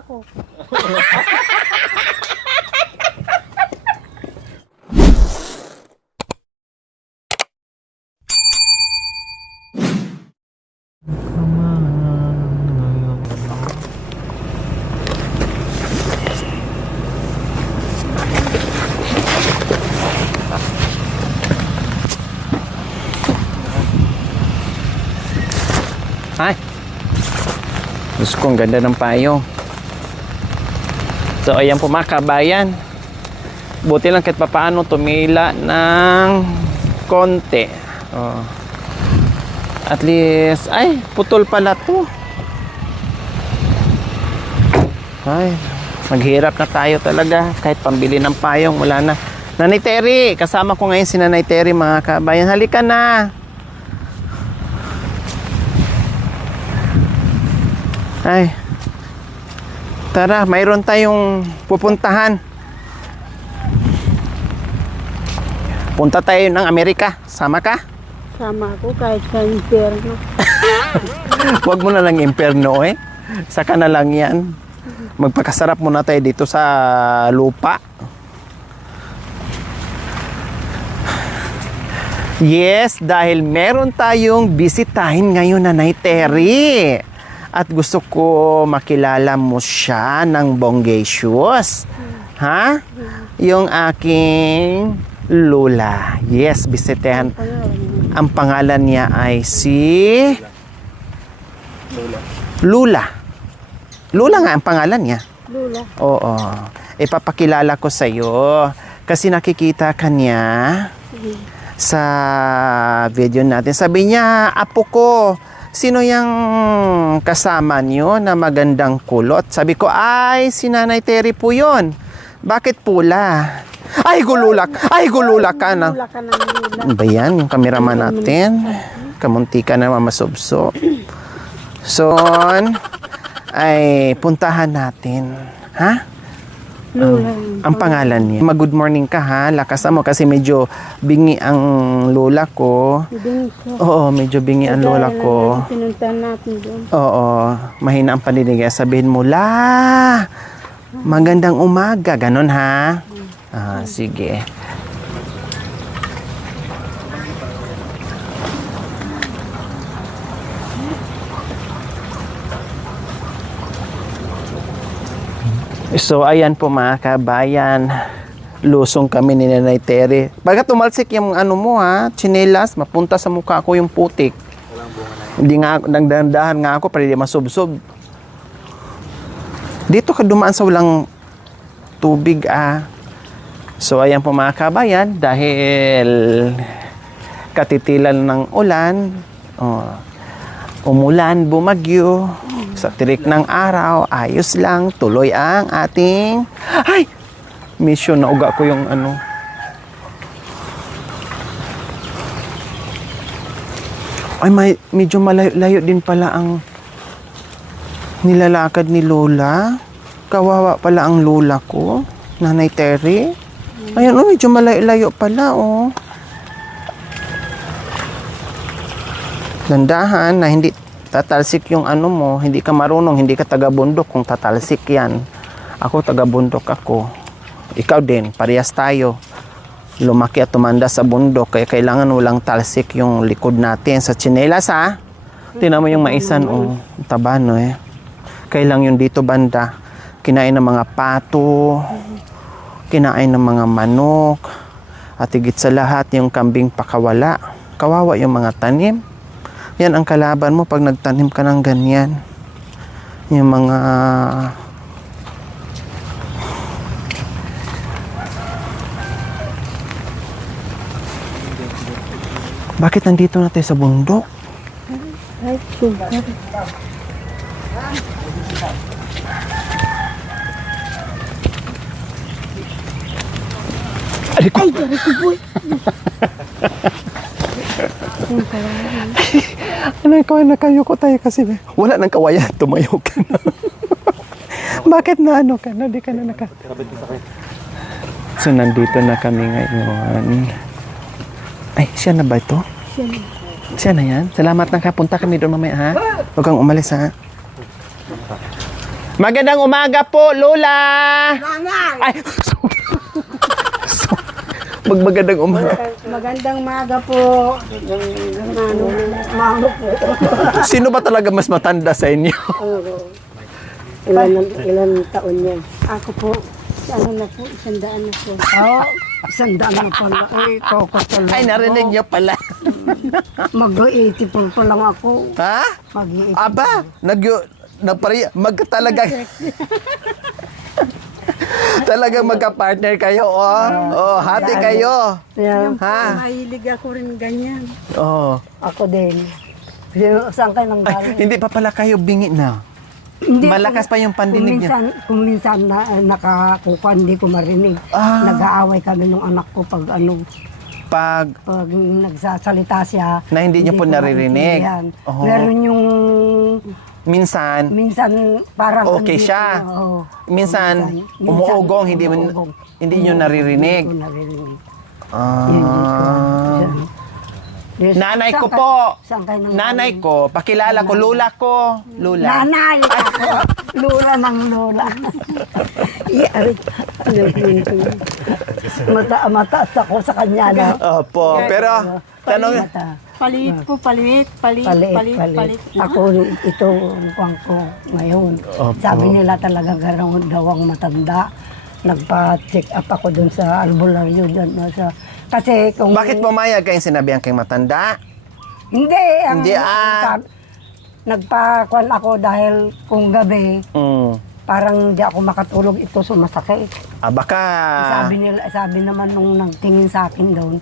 ako. Ay, gusto kong ganda ng payong. So ayan po mga kabayan, buti lang kahit papaano tumila ng konti. Oh. At least, ay, putol pala to. Ay, maghirap na tayo talaga kahit pambili ng payong, wala na. Nanay Terry, kasama ko ngayon si Nanay Terry mga kabayan. Halika na. Ay, tara, mayroon tayong pupuntahan. Punta tayo ng Amerika. Sama ka? Sama ako kahit sa impyerno. Huwag mo na lang imperno eh. Saka na lang yan. Magpakasarap muna tayo dito sa lupa. Yes, dahil meron tayong bisitahin ngayon na Nanay Terry. At gusto ko makilala mo siya ng bonggacious. Ha? Yung aking lola. Yes, bisitahan. Ang pangalan niya ay si Lula. Lula nga ang pangalan niya. Lula. Oo. Ipapakilala ko sa iyo kasi nakikita ka niya sa video natin. Sabi niya, apo ko, sino yung kasama niyo na magandang kulot? Sabi ko, ay, si Nanay Terry po yun. Bakit pula? Ay, gululak! Ay, gululak ka na. Lula ka ng lula. Ano ba yan? Yung kameraman natin. Kamunti ka na mamasubso. So, ay puntahan natin. Ha? Lula. Ang pangalan niya. Mag-good morning ka ha. Lakasan mo kasi medyo bingi ang lola ko. Ibig ko. Oo, medyo bingi ang lola ko. Pinuntahan natin doon. Oo, mahina ang paninig. Sabihin mo, la, magandang umaga. Ganon ha? Ah, sige. So, ayan po mga kabayan. Lusong kami ni Nanay Terry. Baga tumalsik yung ano mo ha, tsinelas, mapunta sa mukha ko yung putik. Hindi nga, nagdahan nga ako para hindi masubsob. Dito ka dumaan sa walang tubig ah. So, ayan po mga kabayan, dahil katitilan ng ulan, umulan, bumagyo, sa tirik ng araw, ayos lang, tuloy ang ating, ay, mission, nauga ko yung ano. Ay, medyo malayo din pala ang nilalakad ni Lola. Kawawa pala ang lola ko, Nanay Terry. Ayan, medyo malayo pala, oh. Dandahan na hindi tatalsik yung ano mo, hindi ka marunong, hindi ka taga-bundok kung tatalsik yan. Ako taga-bundok ako. Ikaw din, parehas tayo. Lumaki at tumanda sa bundok, kaya kailangan walang talsik yung likod natin. Sa tsinelas ha, tinan mo yung maisan, oh, taba no eh. Kailang yung dito banda, kinain ng mga pato, kinain ng mga manok, at higit sa lahat yung kambing pakawala. Kawawa yung mga tanim. Yan ang kalaban mo pag nagtanim ka ng ganyan. Yung mga bakit nandito na tayo sa bundok? Ay, sugar. Ay, ko. Ano ikaw, nakayuko tayo kasi wala nang kawayan, tumayo ka na. Bakit na ano ka na? Di ka na naka... So, nandito na kami ngayon. Ay, siya na ba ito? Siya na. Siya na yan. Salamat na kapunta kami doon mamaya ha. Huwag kang umalis ha. Magandang umaga po, Lola! Ay! Magandang umaga. Magandang maga po. Ano, mago po. Sino ba talaga mas matanda sa inyo? Ilan taon yan? Ako po, ano na po, 100 na po. Oo, 100 na pala. Ay, kokos talaga. Ay, narinig niyo pala. Mag-80 pa lang ako. Ha? Mag-80. Aba, talaga talagang magka-partner kayo, oh. Oh, hati kayo. Yeah. Ha? Mahilig ako rin ganyan. Oh. Ako din. Saan kayo nang Ay, galing? hindi pa pala kayo bingi na. Hindi, Malakas pa yung pandinig niya. Kung minsan nakakuha, hindi ko marinig. Ah. Nag-aaway kami ng anak ko pag Pag pag nagsasalita siya. Na hindi niyo po ko naririnig. maintindihan. Oo. Meron yung minsan, minsan parang okay andito, siya. oo. Minsan, umuugong, hindi niyo naririnig. Hindi ko naririnig. Yun, Ah. Yes. Nanay ko Saan po. Saan kayo nang Nanay ko, pakilala ko, lola ko. Lola. Nanay! Lula ng lula. Iyari. Mataas ako sa kanya na. Opo, pero tanong, Palit po, palit. Ako, ito, mukhang ko ngayon. Opo. Sabi nila talaga gano'n daw ang matanda. Nagpa-check up ako dun sa albularyo dyan. Kasi kung... bakit pumayag kayong sinabihan kayong matanda? Hindi. Hindi, Nagpa-kwan ako dahil kung gabi, Mm. parang hindi ako makatulog, ito sumasakit. Baka... Sabi naman nung nagtingin sa akin doon,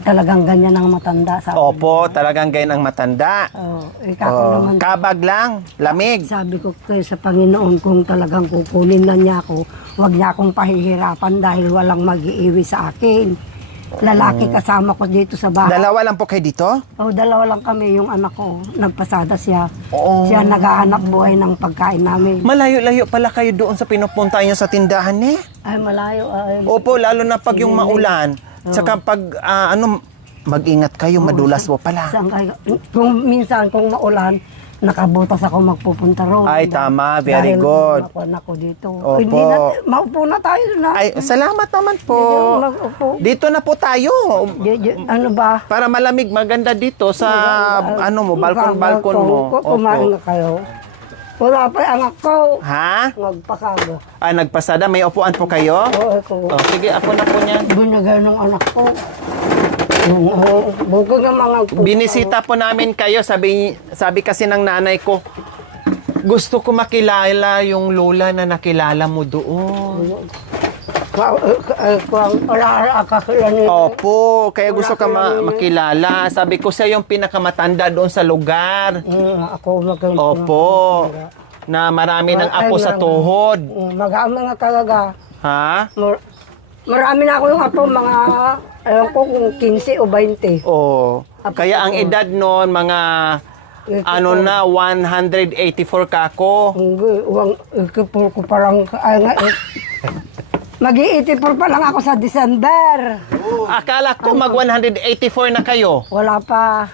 talagang ganyan ang matanda. Sabi Opo, talagang ganyan ang matanda. Ikaw naman. Kabag lang, lamig. Sabi ko kay sa Panginoon, kung talagang kukunin na niya ako, huwag niya akong pahihirapan dahil walang mag-iiwi sa akin. Lalaki kasama ko dito sa bahay. Dalawa lang po kayo dito? Dalawa lang kami, yung anak ko. Nagpasada siya. Oo. Siya naghahanap buhay ng pagkain namin. Malayo-layo pala kayo doon sa pinupunta niyo sa tindahan eh. Ay, malayo. Ay. Opo, lalo na pag yung maulan. Saka pag, mag-ingat kayo, madulas po pala. Saan kayo? Kung minsan, kung maulan, nakabutas ako magpupunta roon. Ay, tama. Very Dahil good. ako dito. Opo. Hindi na, maupo na tayo na. Ay, salamat naman po. Mag-upo. Dito na po tayo. Ano ba? Para malamig, maganda dito sa, balkon mo. Kumain na kayo. Wala pa yung anak ko. Ha? Magpakago. Ay, nagpasada. May upuan po kayo? Oo, ako. Oh, sige, ako na po niyan. Binigay ng anak ko. Bukod ng mga Binisita po namin kayo. Sabi kasi ng nanay ko, gusto ko makilala yung lola na nakilala mo doon. Wala kakilala. Opo, kaya gusto ka makilala. Sabi ko siya yung pinakamatanda doon sa lugar. Ako maganda. Opo, na marami ng apo sa tuhod. Mag-aama nga talaga. Ha? Marami na ako yung apo, mga, alam ko kung 15 o 20. Oo. Kaya ang edad noon, mga, 184 ka ako. Ikipur ko parang, mag-i-84 pa lang ako sa December. Akala ko mag 184 na kayo. Wala pa.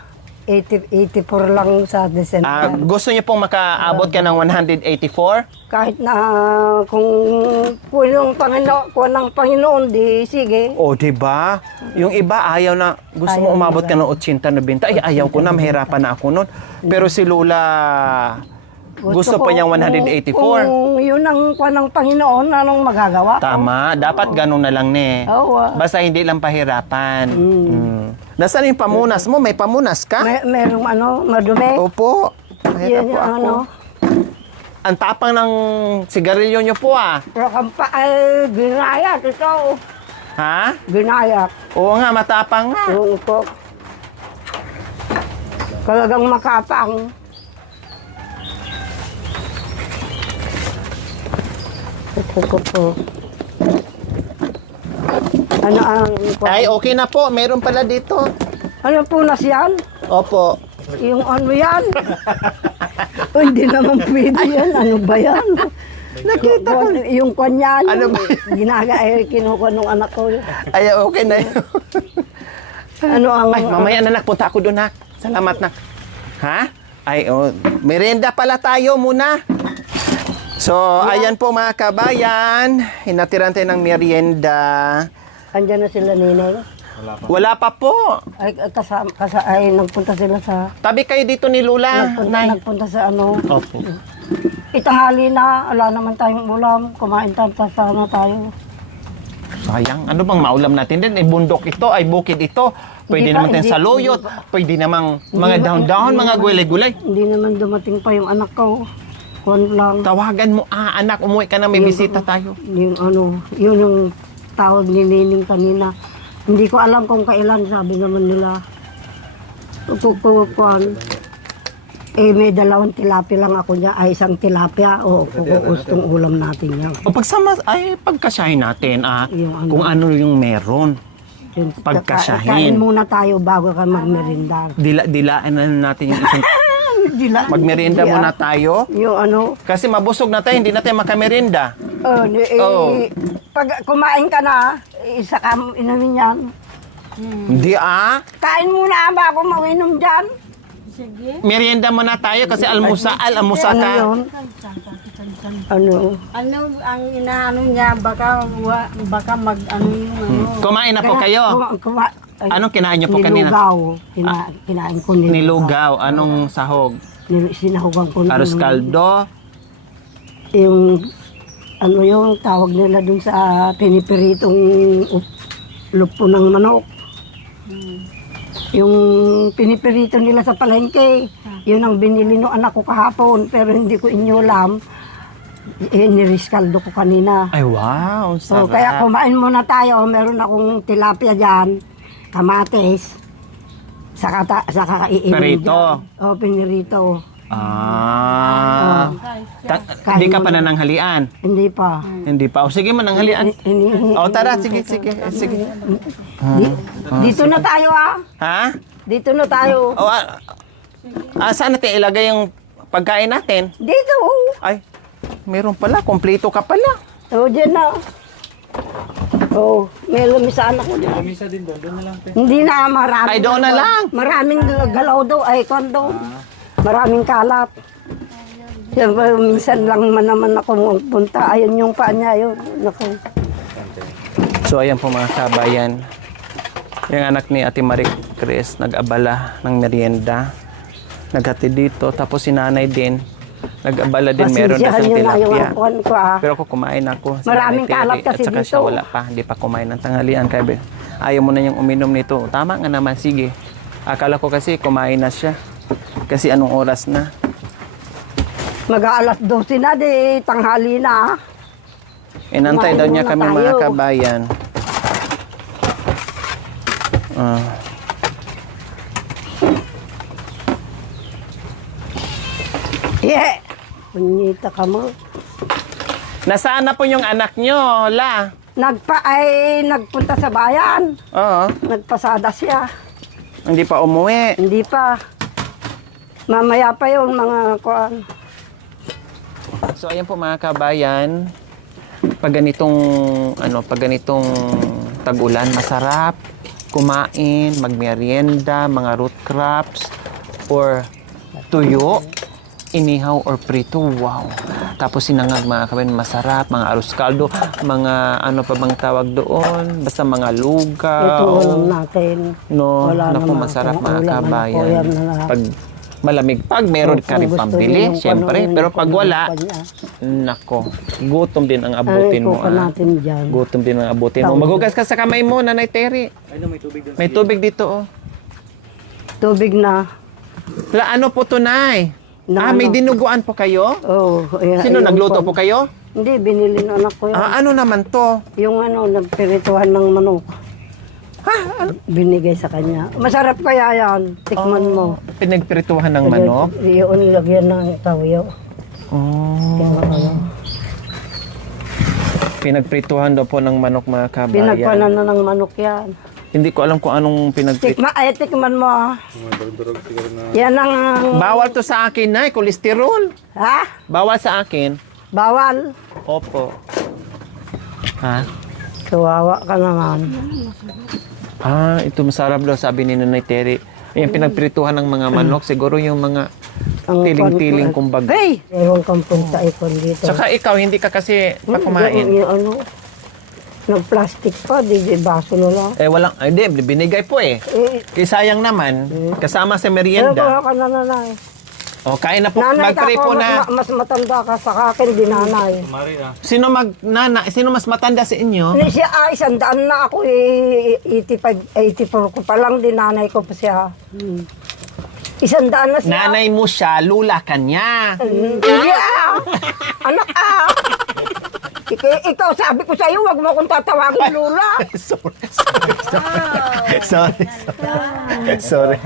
84 lang sa December. Gusto niyo pong makaabot ka ng 184? Kahit na kung yung ng Panginoon, di sige. O, diba? Yung iba ayaw na, gusto mo umabot ka ng 80 na 90. Ay, ayaw ko na, mahirapan na ako nun. Pero si Lola, gusto pa niyang 184. Kung yun ang ng Panginoon, anong magagawa? Tama, dapat ganun na lang ne. Oo. Basta hindi lang pahirapan. Nasaan yung pamunas mo? May pamunas ka? Merong madumi. Opo. Mahirap Yan po yung ako. Ang tapang ng sigarilyo niyo po Rakampa ay ginayat ito. Ha? Ginayat. Oo nga, matapang nga. Yung po. Talagang makapang. Ito po. Ano ang... Ay, okay na po. Meron pala dito. Ano po nas yan? Opo. Yung ano yan? Hindi naman pwede yan. Ano ba yan? Nakita ko. Yung kanyan. Ano ba? Kinukuha nung anak ko. Ay, okay na yun. Ano ang... Ay, mamaya na, punta ako doon, nak. Salamat, nak. Ha? Ay, merienda pala tayo muna. So, ayan po mga kabayan. Hinatiran tayo ng merienda. Andyan na sila, Nineng. Wala pa po. Ay, nagpunta sila sa... Tabi kayo dito ni Lula. Nagpunta sa ano. Opo. Itanghali na, wala naman tayong ulam. Kumain tayo, sana tayo. Sayang. Ano bang maulam natin din? Bundok ito, ay bukid ito. Pwede Hindi naman pa, tayo hindi- sa loyot. Pwede namang mga ba- dahon-dahon, hindi mga naman- gulay-gulay. Hindi naman dumating pa yung anak ko. Kuwan lang. Tawagan mo, anak, umuwi ka na, may bisita tayo. Yung ano, yun yung tawag ni Nining kanina. Hindi ko alam kung kailan, sabi naman nila. Kukukuan. May dalawang tilapia lang ako niya. Ay, isang tilapia. O, gustong ulam natin yan. O pagsama, ay pagkasyahin natin, Yung ano. kung ano yung meron. Yun, Pagkasyahin. Kain muna tayo bago ka magmerindar. Dilaan na natin yung isang, magmerienda muna tayo. Yung ano, Kasi mabusog na tayo, hindi na tayo makamerienda. Oh. pag kumain ka na, isa ka mo inamin yan. Hindi Kain muna bago mawinom dyan. merienda muna tayo kasi almusa Ano ka. yun? Ano? Ano ang inaano niya baka mag-ano yung ano. Kumain na po kayo. Anong kinain niyo po kanina? Nilugaw. Kinain ko nilugaw. Nilugaw. Anong sahog? Sinahugan ko Arroz caldo? Yung ano yung tawag nila dun sa pinipiritong lupo ng manok. Yung pinipirito nila sa palengke, yun ang binili ng anak ko kahapon, pero hindi ko inyulam. Niriskaldo ko kanina. Ay, wow. So, Sarap. kaya kumain muna tayo. Meron akong tilapia dyan, kamatis, saka iinom Perito. O, pinirito. Hindi ka pa nananghalian? Hindi pa. Hindi pa. O, sige, mananghalian. O, tara. Sige. Dito na tayo Ha? Dito na tayo. O, saan natin ilagay yung pagkain natin? Dito. Ay, meron pala. Kompleto ka pala. O, dyan na. May lamisa anak ko dyan. Kamisa din doon na lang. Hindi na, marami. Ay, doon na lang. Maraming galaw daw. Ay, kondo. Maraming kalat. Siyempre, minsan lang naman ako punta. Ayun yung paa niya. Yun. Naku. So, ayan po mga kabayan. Yung anak ni Ate Marie Chris nag-abala ng merienda. Naghatid dito. Tapos si nanay din. Nag-abala din. Meron na Pasensyahan siyang niyo na yung tilapia. apuan ko Pero ako kumain ako. Si Maraming Nanay Terry, kalat kasi at saka dito. siya wala pa. Hindi pa kumain ng tanghalian. Kaya ayaw mo na yung uminom nito. Tama nga naman. Sige. Akala ko kasi kumain na siya. Kasi anong oras na? Mag-aalas 12 na, di tanghali na. Inantay daw Kumain niya muna kami tayo. mga kabayan. Yeah! Punyita ka mo. Nasaan na po yung anak nyo, La? Nagpunta sa bayan. Oo. Nagpasada siya. Hindi pa umuwi. Hindi pa. Mamaya pa yun, mga kuan. So ayan po mga kabayan, pag ganitong tag-ulan, masarap kumain, magmerienda, mga root crops or tuyo, inihaw or prito. Wow. Tapos sinangag mga kabayan, masarap, mga arroz caldo, mga ano pa bang tawag doon, basta mga lugaw. Ito ulam natin. No, Wala naku, naman masarap akong mga ulam. kabayan. Ano po yan na Pag malamig, pag meron ka rin Gusto pambili, din yung syempre. ano, Pero yung pag wala, kanya. nako, gutom din ang abutin mo. Ay, natin dyan. Gutom din ang abutin mo. Tawag. Magugas ka sa kamay mo, Nanay Terry. Ay, no, may tubig doon. May tubig dito, oh. Tubig na. Ano po to, Nay? Na May ano? dinuguan po kayo? Sino nagluto po kayo? Hindi, binili ng anak ko yun. Ano naman to? Yung nagpirituhan ng manok. Binigay sa kanya. Masarap kaya yan. Tikman mo. Pinagprituhan ng manok? Yun, lagyan ng kawiyo. Oh. Pinagprituhan daw po ng manok mga kabayan. Pinagpanan na ng manok yan. Hindi ko alam kung anong pinagprituhan. Tikman mo. Yan ang... Bawal to sa akin, Nay. Kolesterol. Ha? Bawal sa akin. Bawal. Opo. Ha? Kawawa ka naman. Ito masarap daw sabi ni Nanay Terry. Yung pinagprituhan ng mga manok, siguro yung mga Tiling-tiling kumbaga. Hey! Ewan kang punta ikon dito. Saka ikaw, hindi ka kasi pa kumain. Yung ano, nag-plastic pa, di baso na lang. Walang, hindi, binigay po eh. Kaya sayang naman, kasama sa Pero merienda. kaya ka na nanay. Kain na po, Nanay mag-pray ako, po na. mas matanda ka sa akin, di nanay. Sino mas matanda sa inyo? Ni siya, isandaan na ako, 84 ko pa lang, di nanay ko pa siya. Isandaan na siya. Nanay mo siya, lula ka niya. Hindi anak Ikaw, sabi ko sa'yo, wag mo akong tatawagin Lula. Sorry.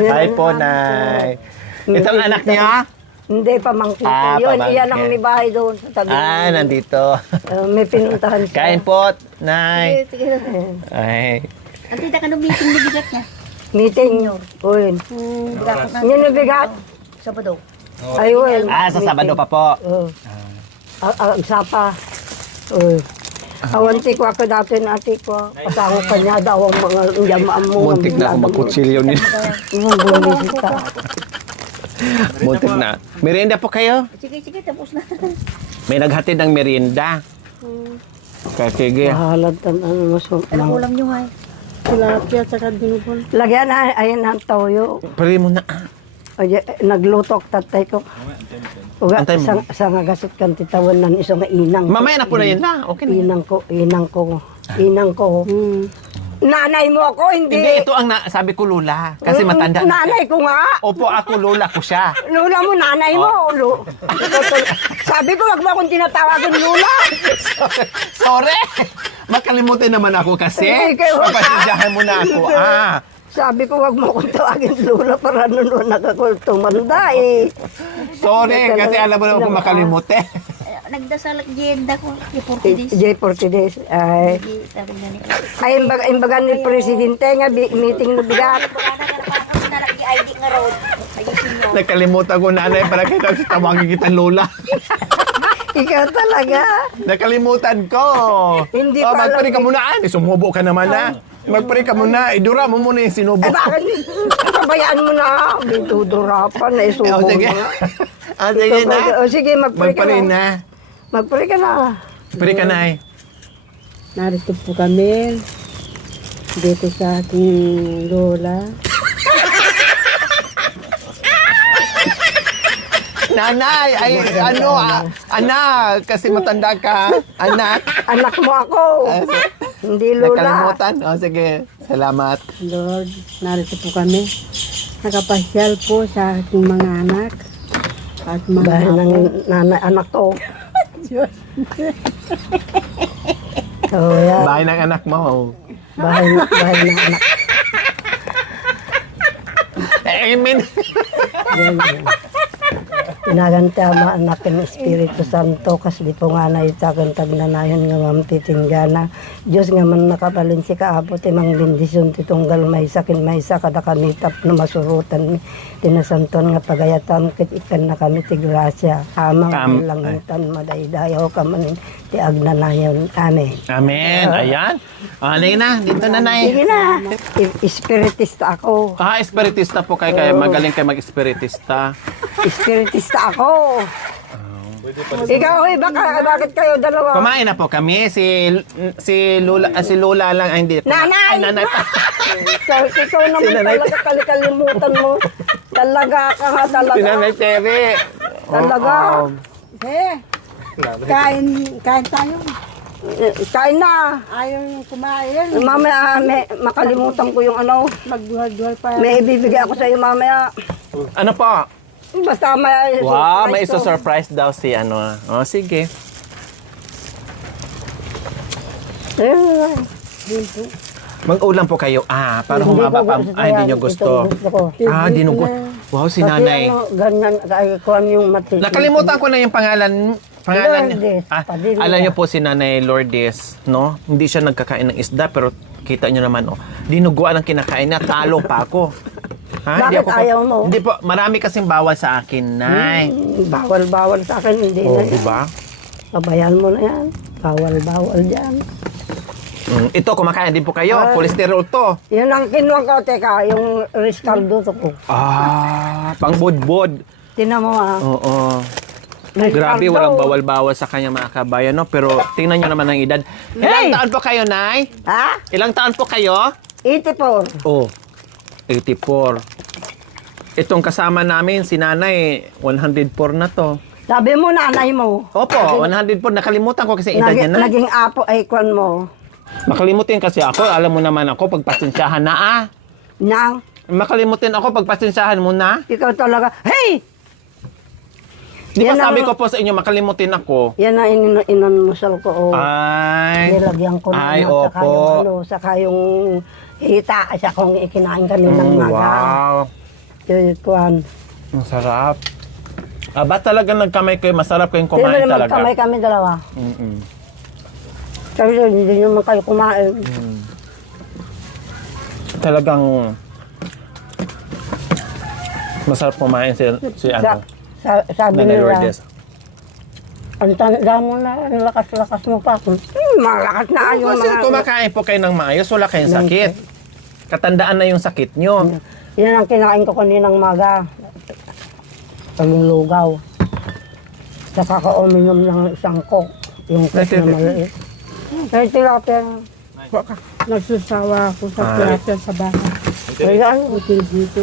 Hi po, Nay. Itong anak niya? Hindi, pamangkin ko. Yun, Pamangkin. iyan ang nibahay doon sa tabi. Nandito. May pinuntahan siya. Kain po, Nay. Ay. Antita ka nung meeting na bigat niya. Meeting. Uy. Yun yung bigat. Sabado. Ay, well. Sa Sabado pa po. Ang sapa. Uy. Awanti ko ako dati na ati ko. Pasango kanya daw ang mga yamaan mo. Muntik na ako magkutsilyo nila. Yung bumisita. Muntik na. Merienda po kayo? Sige, tapos na. May naghatid ng merienda. Sige. Mahalad tan ano mas. Ano ulam niyo, hay? Tilapia, tsaka dinubon. Lagyan na, ayan ang toyo. Pari mo na. Naglutok tatay ko. Uga, Antay mo. sa nga gasot kan titawan nan isang inang. Mamaya na po na yun na. Okay na. Inang ko. Nanay mo ako, hindi. Hindi, ito ang sabi ko lula. Kasi matanda. Nanay ko nga. Opo, ako lula ko siya. Lula mo, nanay mo. Sabi ko, wag mo akong tinatawagan Lula. Sorry. Makalimutan naman ako kasi. Hindi kayo. Papasidyahan mo na ako. Sabi ko, wag mo akong tawagin Lula para noon nakakultumanda eh. Sorry, kasi alam mo naman kung makalimutan. Nagdasal agenda ko. J40 days. J40 days. Ay, imbaga ni Presidente nga, meeting na bigat. ID nga road. Ayusin niyo. Nakalimutan ko nanay para kita sa tawagin kita lola. Ikaw talaga. Nakalimutan ko. Hindi pa magpari alam ka muna. Sumubo ka naman na. Magpari ka muna. Idura mo muna yung sinubo. Bakit? Kabayaan mo na. Bidudurapan na isubo Sige. mo. Sige na. Sige, magpray ka Magpari na. na. Magpray ka na. Pari ka na eh. Narito po kami. Dito sa ating lola. Nanay, ay anak, kasi matanda ka. Anak. Anak mo ako. Hindi Lula. Nakalimutan? Sige, salamat. Lord, narito po kami. Nakapasyal po sa ating mga anak. At mga Bahay ng apo. nanay, anak ko. So, yan. Bahay ng anak mo. Bahay ng anak. Amen. Yan, yan. Pinaganta ma anak ng Espiritu Santo kas di po nga na itagan tagnanayon nga mamtitinggana. Diyos nga man nakabalin si kaabot imang bendisyon titunggal may sakin may sa kada kanitap na masurutan mi. Tinasanton nga pagayatan kit ikan na kami ti grasya. Amang langitan madaydayaw ka man ti agnanayon. Amen. Amen. Ayan. Alay na. Dito na, Nay. Sige na. Espiritista ako. Espiritista po kayo. Kaya magaling kayo mag-espiritista. Espiritista ako. Ikaw, bakit kayo dalawa? Kumain na po kami. Si Lola lang. Ay, hindi. Nanay! Ay, nanay pa. Ikaw naman Si Nanay- talaga kalikalimutan mo. Talaga ka ha, talaga. Si Nanay Terry. Talaga. Kain tayo. Kain na. Ayaw yung kumain. Mamaya, makalimutan ko yung ano. Magduhal-duhal pa. May ibibigay ako sa iyo mamaya. Ano po? Basta may Wow, may surprise to. surprise daw si ano. Sige. Mag-ulam po kayo. Para humaba pa. Hindi nyo gusto. Dinugot. Wow, si nanay. Ganyan, kuhan yung mati. Nakalimutan ko na yung pangalan. Lourdes Padilla. Alam niyo po si Nanay Lourdes, no? Hindi siya nagkakain ng isda, pero kita niyo naman, dinuguan ang kinakain niya. Talo pa ako. Bakit ayaw mo? Hindi po, marami kasing bawal sa akin, Nay. Bawal-bawal sa akin, hindi na. Diba? Pabayaan mo na yan. Bawal-bawal dyan. Ito, kumakain din po kayo. Cholesterol to. Yun ang kinuha ko, teka, yung riscaldo to ko. Pang budbud. Tinan mo ah. Oo. Ricardo. Grabe, walang bawal-bawal sa kanya mga kabayan, no? Pero tingnan nyo naman ang edad. Ilang Hey! taon po kayo, Nay? Ha? Ilang taon po kayo? 84. Oh, 84. Itong kasama namin, si Nanay, 104 na to. Sabi mo nanay mo. Opo, 104. Nakalimutan ko kasi edad niya na. Naging apo ay kwan mo. Makalimutin kasi ako. Alam mo naman ako, pagpasensyahan na Nang, Makalimutin ako, pagpasensyahan mo na. ikaw talaga. Hey! Di ba Yan sabi ang- ko po sa inyo, makalimutin ako. Yan ang inanmusal ko. Oh. Ay. Nilagyan ko na Ay, saka opo. yung ano, saka yung hita, sa kung ikinain kaninang maga. Wow. Yung kwan. Masarap. Ba talaga nagkamay kayo? Masarap kayong Hindi kumain naman talaga. kamay kami dalawa. Mm-mm. Sabi ko, hindi naman kayo kumain. Talagang masarap kumain si ano. Sabi Nanay nila, Lourdes. ang tanda mo na, ang lakas-lakas mo pa. Malakas na yung Kasi mga... kumakain po kayo ng maayos, wala kayong sakit. Katandaan na yung sakit nyo. Yan ang kinain ko kaninang maga. Paglugaw. Saka ka uminom ng isang coke. Yung coke na maliit. Ay, tilapia. Nagsusawa ako sa tilapia sa bahay. Ayan. Hotel dito.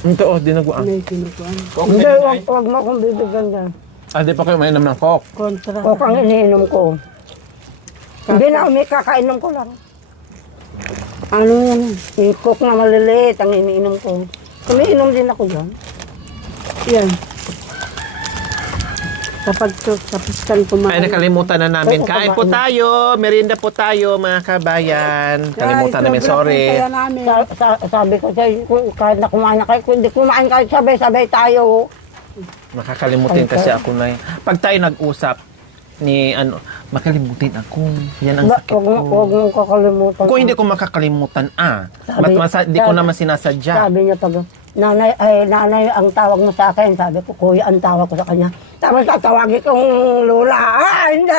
Ito, dinaguan. May kinukuhan. Hindi, wag mo akong bibigyan dyan. Di pa kayo mainom ng coke. Kontra. Coke ang iniinom ko. Hindi na, kainom ko lang. Ano yan? Yung coke na maliliit ang iniinom ko. Umiinom din ako dyan. Yan. Kapag tapos kang kumain. Ay, nakalimutan na namin. Ay, Kain po tayo. Merienda po tayo, mga kabayan. Kalimutan namin, sorry. Kaya namin. Sabi ko sa'yo, kahit na kumain na kayo, kung hindi kumain kayo, sabay-sabay tayo. Makakalimutin kasi ako na pag tayo nag-usap ni ano, makalimutin ako. Yan ang sakit Huwag ko. mong kakalimutan. Kung hindi ko makakalimutan, di ko naman sinasadya. Sabi niya pag, nanay ang tawag mo sa akin. Sabi ko, kuya ang tawag ko sa kanya. Tapos tatawagin kong lula. Hindi.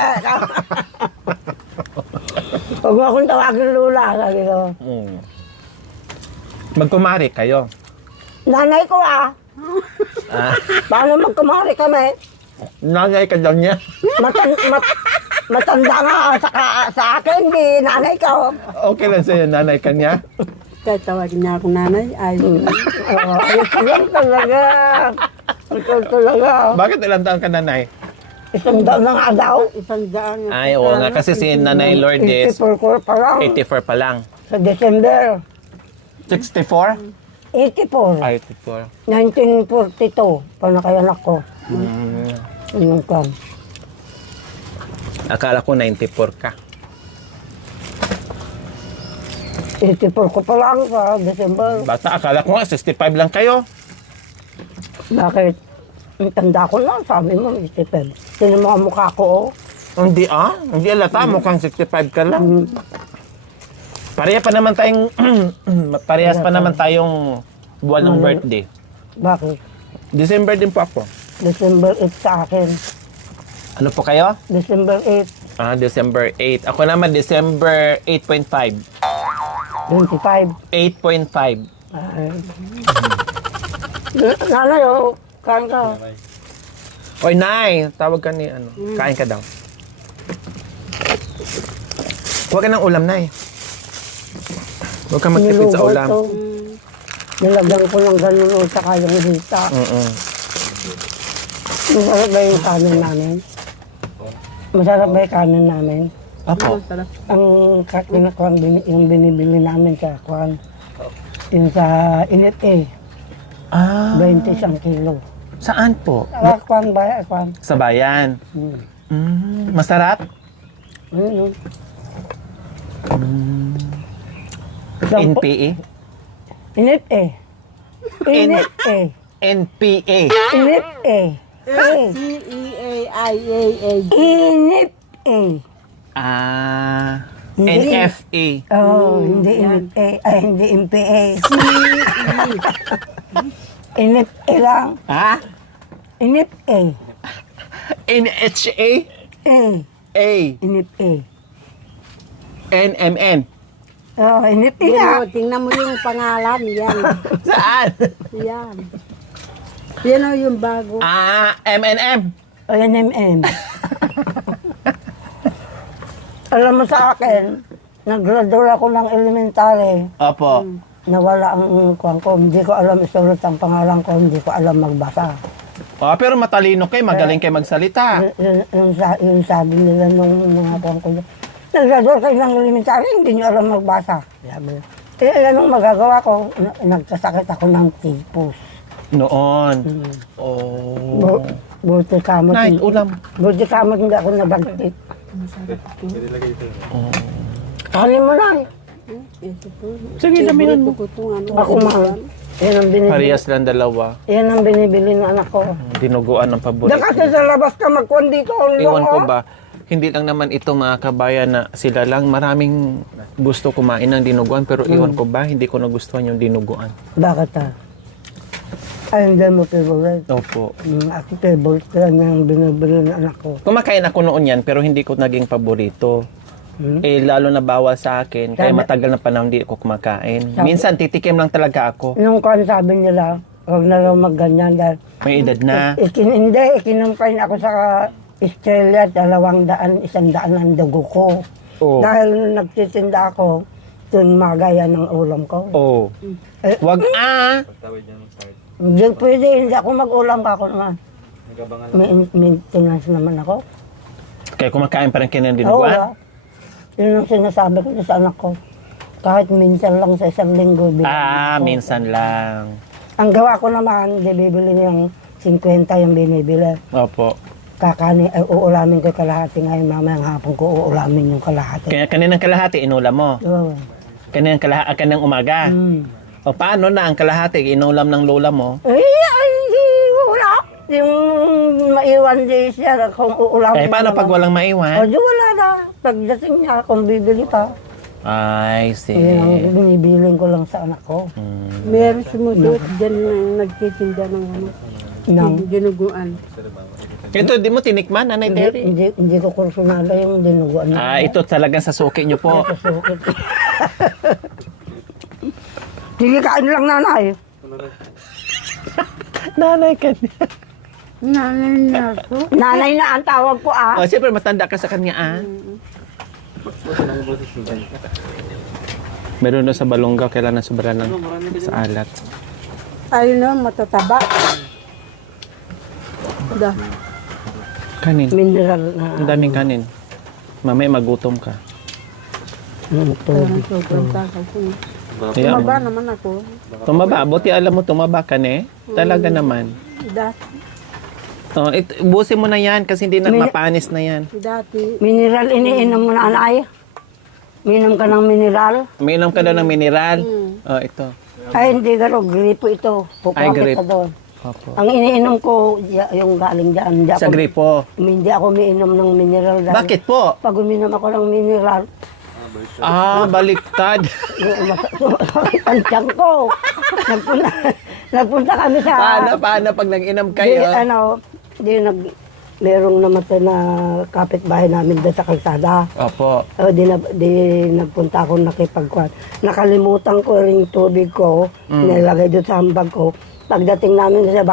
Huwag mo akong tawagin lula, sabi ko. Magkumari kayo. Nanay ko Ah, paano magkumari kami? nanay ka daw niya. Matanda nga sa akin, di nanay ko. Okay lang sa'yo, nanay ka niya. Kahit tawagin niya akong nanay, ay Ayos yan talaga. Ikaw talaga. Bakit ilang taon ka, nanay? Isang daan na nga daw. isang daan. Ay, oo nga. Kasi si Nanay Lourdes, 84 ko pa lang. 84 pa lang. Sa December. 64? 84. Ay, 84. 1942. Panakayanak ko. Yung kan. Akala ko 94 ka. 84 ko pa lang sa December. Bata, akala ko nga 65 lang kayo. Bakit? Ang tanda ko na, sabi mo, 85. Sino mga mukha ko, oh. Hindi hindi alata, mukhang 65 ka lang. Parehas pa naman tayong buwan ng birthday. Bakit? December din po ako. December 8 sa akin. Ano po kayo? December 8, December 8. Ako naman December 8.5. 25. 8.5. Ay. Nanay, oh. Kain ka. Oy, Nay, tawag ka ni ano. Kain ka daw. Huwag ka ng ulam, Nay. Huwag ka magtipid sa Nilugaw ulam. to. Nilagyan ko ng ganun o saka yung hita. Masarap ba yung kanin namin? Masarap ba yung kanin namin? Apo. Masarap. Ang kinakuan, yung binibili namin sa kuan. Yung sa NFA, 20 isang kilo. Saan po? Kuan ba? Kuan. Sa bayan. Masarap? Ayun. NPA? NFA. NFA. NPA. NFA. C-E-A-I-A-A. NFA. NFA. Oh, hindi NFA. Ay, hindi NPA. NFA lang. Ha? NFA. NHA? A. A. NFA. NMN. Oh, NFA nga. Tingnan mo yung pangalan. Yan. Saan? Yan. Yan o yung bago. M&M. O yan, MM. Alam mo sa akin, nag-graduate ako ng elementary. Opo. Nawala ang kuwan ko. Hindi ko alam isulat ang pangalan ko. Hindi ko alam magbasa. Pero matalino kayo, magaling kayo magsalita. Yung sabi nila nung mga kuwan ko. Nag-graduate kayo ng elementary, hindi nyo alam magbasa. Sabi. Anong magagawa ko? Nagkasakit ako ng tipos. Noon. Bu- Buti kamot. Nay, ulam. Buti kamot hindi ako nabagtit. Kanin mo lang. Ito po. Sige, damihan mo. Ako mahal. Yan ang binibili. Parehas lang dalawa. Yan ang binibili ng anak ko. Dinuguan ng paborito. Diyan kasi sa labas ka magkuhan dito. Iwan ko ba, hindi lang naman ito mga kabayan na sila lang. Maraming gusto kumain ng dinuguan pero iwan ko ba, hindi ko nagustuhan yung dinuguan. Bakit ah? Ay, hindi mo favorite. Opo. Ako favorite lang yung binibili ng anak ko. Kumakain ako noon yan pero hindi ko naging paborito. Lalo na bawal sa akin. Kaya matagal na panahon hindi ako kumakain. Minsan titikim lang talaga ako. Nung kuhan sabi nila, huwag na raw magganyan dahil May edad na. ikinumpain ako sa Australia, 200, 100 ang dugo ko. Oh. Dahil nagtitinda ako, dun magaya ng ulam ko. Oh. Wag Hindi pwede, hindi ako mag-ulam ka ako naman. May maintenance naman ako. Kaya kumakain pa rin kayo ng Oo, dinuguan? yun ang sinasabi ko sa anak ko. Kahit minsan lang sa isang linggo. binibili ko. Minsan lang. Ang gawa ko naman, di bibili niyang 50 yung binibili. Opo. Uulamin ko kalahati ngayon, mamayang hapon ko uulamin yung kalahati. Kaya kaninang kalahati, inulam mo. Oo. Kaninang umaga. O paano na ang kalahati, inulam ng lola mo? Wala. Yung maiwan di siya kung uulamin. Paano pag walang O maiwan? di wala na. Pagdating niya, kung bibili pa. I see. Yun ang binibiling ko lang sa anak ko. Meron sumudot dyan na nagtitinda ng ano. Nang, Dinuguan. Ito, di mo tinikman, Nanay Terry? hindi ko kursunada yung dinuguan na. Ito talagang sa suki nyo po. Sige, kain lang nanay. Nanay ka niya. Nanay na to. Nanay na ang tawag ko ah. Siyempre matanda ka sa kanya, Meron na sa balonggaw, kailangan sobra ng sa alat. Ayun na, matataba. Da. Kanin. Mineral na. Ang daming kanin. Mamaya magutom ka. Tubig. Sobrang takal ko. Kaya, Tumaba naman ako. tumaba. Buti alam mo, tumaba ka na Talaga naman. Dati. Busin mo na yan kasi hindi na mapanis na yan. Dati. Mineral iniinom mo na anay. Minom ka ng mineral. Uminom ka daw ng mineral. Ito. Ay, hindi garo. Gripo ito. Ay, Pupakit grip. ka doon. Opo. Ang iniinom ko, yung galing dyan. Sa gripo. Hindi ako umiinom ng mineral. Dahil Bakit po? pag uminom ako ng mineral, Baliktad. ang tiyan ko. Nagpunta kami sa... Paano pag nag-inom Di, kayo? merong namatay na kapitbahay namin doon sa kalsada. Opo. Nagpunta ako nakipagkuhan. Nakalimutan ko rin yung tubig ko, nilagay doon sa hambag ko. Pagdating namin sa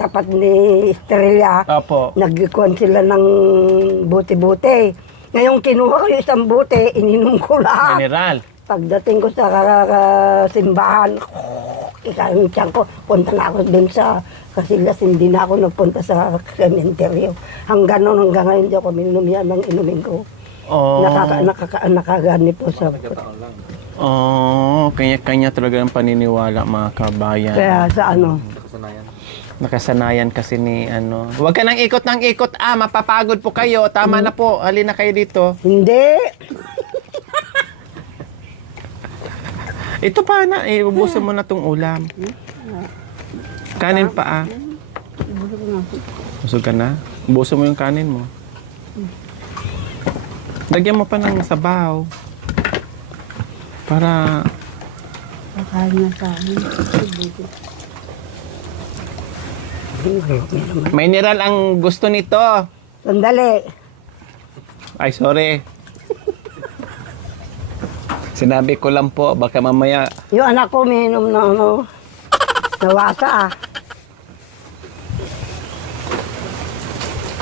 tapat ni Estrella, Opo. nagkuhan sila ng buti-buti. Ngayon kinuha ko yung isang buti, ininom ko lahat. Mineral. Pagdating ko sa simbahan, ikaw ko, punta na ako dun sa Casillas, hindi na ako nagpunta sa cementerio. Hanggang ngayon di ako minom yan ng inumin ko. Nakagani po sa... Kanya-kanya talaga ang paniniwala mga kabayan. Kaya sa ano, Nakasanayan kasi ni Huwag ka nang ikot ng ikot. Mapapagod po kayo. Tama na po. Halina kayo dito. hindi. Ito pa na. Ubusin mo na tong ulam. Kanin pa Busog ka na? Ubusin mo yung kanin mo. Lagyan mo pa ng sabaw. Para... Kakain na sa amin. Mineral ang gusto nito. Sandali. Ay, sorry. Sinabi ko lang po, baka mamaya... Yung anak ko, minom na nawasa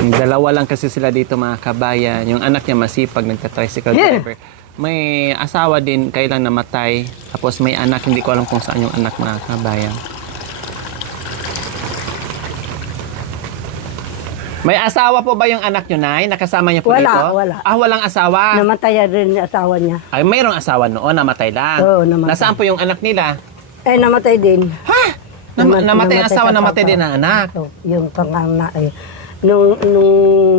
Dalawa lang kasi sila dito mga kabayan. Yung anak niya masipag, nagta-tricycle driver. May asawa din, kailan namatay. Tapos may anak, hindi ko alam kung saan yung anak mga kabayan. May asawa po ba yung anak nyo, Nay? Nakasama niyo po Wala, dito? wala. Ah, walang asawa. Namatay rin yung asawa niya. Ay, mayroong asawa noon, namatay lang. Oo, namatay. Nasaan po yung anak nila? Namatay din. Ha? Namatay ang asawa, sa namatay papa. din ang anak. So, yung pangana ay nung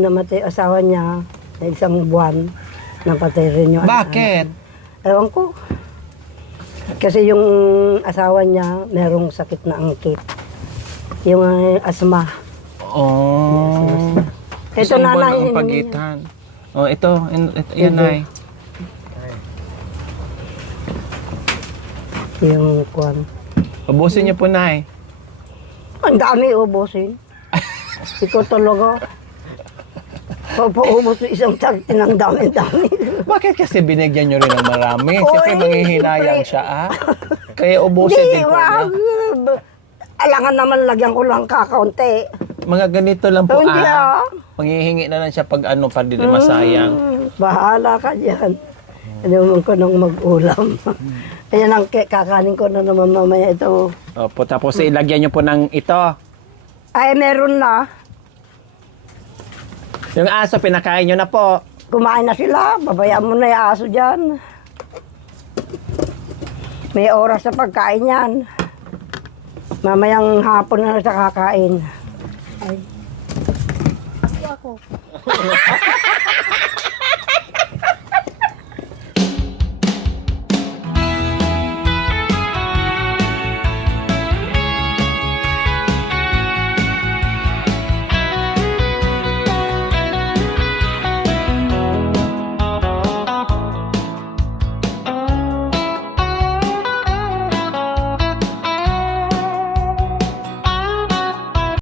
namatay asawa niya sa isang buwan, napatay rin yung Bakit? anak. Ewan ko. Kasi yung asawa niya merong sakit na angkit. Yung asma. Oh. Ito Isang na buwan lang ang pagitan. Oh, ito yan, Nay. Yung kwan. Ubusin niyo po, Nay. Ang dami ubusin. Ikaw talaga. Papaubos yung isang tarti ng dami-dami. Bakit kasi binigyan niyo rin ng marami? Siyempre, Oy, manghihinayang siya, ah. Kaya ubusin din po niya. Alangan naman lagyan ko lang kakaunti. Mga ganito lang po, Hindi Panghihingi na lang siya pag ano, pa din masayang. Bahala ka dyan. Ano ko nang mag-ulam. Ayan ang kakanin ko na naman mamaya ito. Opo, tapos ilagyan niyo po ng ito. Ay, meron na. Yung aso, pinakain niyo na po. Kumain na sila. Babayaan mo na yung aso dyan. May oras sa pagkain yan. Mamayang hapon na sa kakain. Ay. Ako.